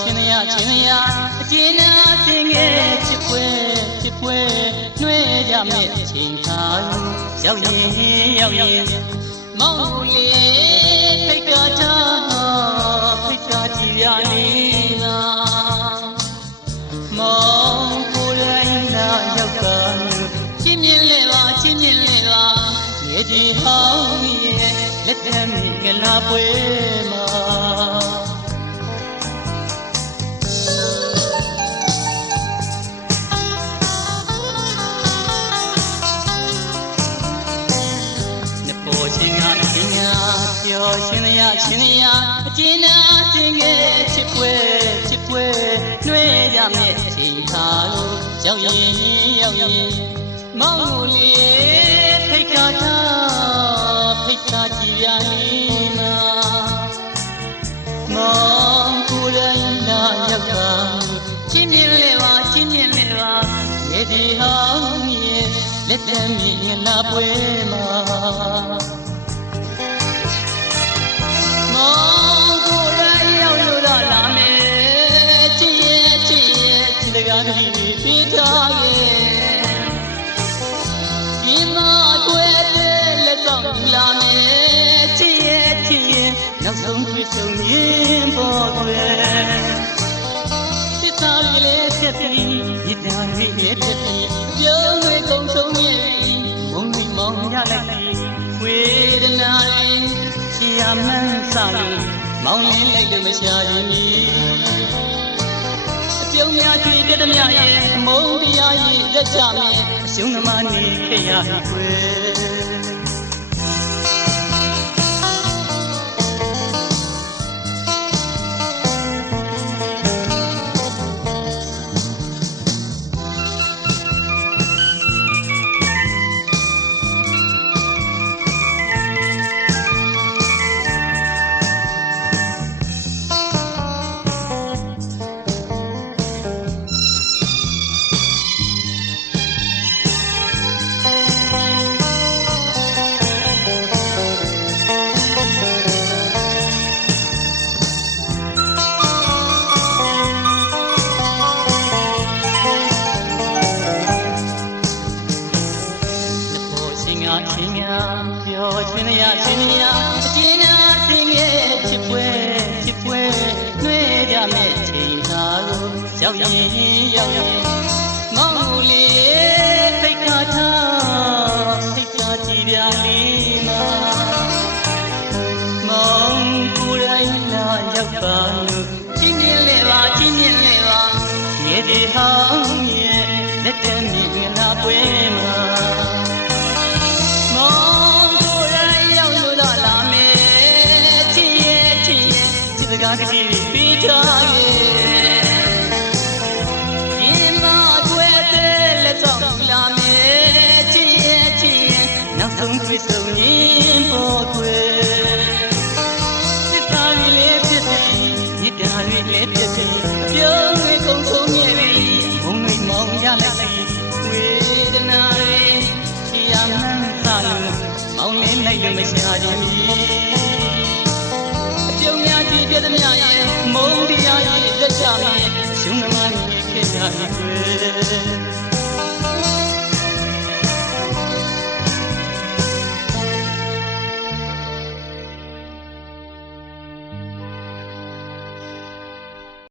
ချင်းများပြောချင်းရချင်းရအကျဉ်းနာစင်ငယ်ချစ်ပွဲချစ်ပွဲနှွဲကြမဲ့ချိန်ခါရောက်ရင်ရောက်ရင်မောင်လေးဖိတ်ကားချဖိတ်ကားကြည့်ရလေလားမောင်ကိုယ်တိုင်လာရောက်ကချင်းမြင်လေပါချင်းမြင်လေပါရေကြီးဟောင်းရဲ့လက်ထက်မြကလာပွဲမှာ ပျော်ရှင်ရချင်းရအကျဉ်းနာစင်ငယ်ချစ်ပွဲချစ်ပွဲနှွေးကြမဲ့ချိန်ခါလို့ရောက်ရင်ရောက်ရင်မောင်ကိုလေးဖိတ်ခါတာဖိတ်ခါကြည့်ရလိမ့်မှာမောင်ကိုယ်တိုင်လာရောက်ကချင်းမြင်လေပါချင်းမြင်လေပါရေဒီဟောင်းရဲ့လက်တံမြင်လာပွဲမှာမော ထားရဲ့ဒီမှာကွယ်တဲ့လက်ဆောင်လာမယ်ချစ်ရဲ့ချစ်ရဲ့နောက်ဆုံးတွေ့ဆုံရင်ပေါ်ကွယ်တစ္ဆာလေးလေးဖြစ်ပြီးမြစ်တာလေးလေးဖြစ်ပြီးပြုံးတွေကုန်ဆုံးရဲ့မုံမိမောင်ရလိုက်ပြီးဝေဒနာလေးချီရမှန်းစားလို့မောင်လေးလိုက်လို့မရှာရင်အပြုံးများ ချွေတဲ့မြရဲ့အမုန်းတရားရဲ့လက်ချမယ်အရှုံးသမားနေခဲ့ရပြီကွယ် ရောက်ရင်ရောက်ရင်မောင်ကိုလေးဖိတ်ခါထားဖိတ်ခါကြည့်ပြလေးမှာမောင်ကိုယ်တိုင်လာရောက်ပါလို့ချင်းမြင်လေပါချင်းမြင်လေပါရေဒီဟောင်းရဲ့လက်တံမြင်လာပွဲမှာမောင်ကိုယ်တိုင်ရောက်လို့တော့လာမယ်ချစ်ရဲ့ချစ်ရဲ့ချစ်စကားကလေးပြီးထားရဲ့ ဆုံးတွေ့ဆုံရင်ပေါ်ကွယ်စစ်သားတွေလည်းဖြစ်ပြီးညစ်တာတွေလည်းဖြစ်ပြီးအပြုံးတွေကုန်ဆုံးရဲ့ပြီဘုံတွေမောင်ရလိုက်ပြီဝေဒနာတွေချီရမှန်းစားလို့မောင်လင်းလိုက်လို့မရှာခြင်းပြီအပြုံးများကြည့်ပြတဲ့မြရဲ့မုံတရားရဲ့လက်ချမယ်ရှုံးသမားကြီးခဲ့ကြပြီကွယ်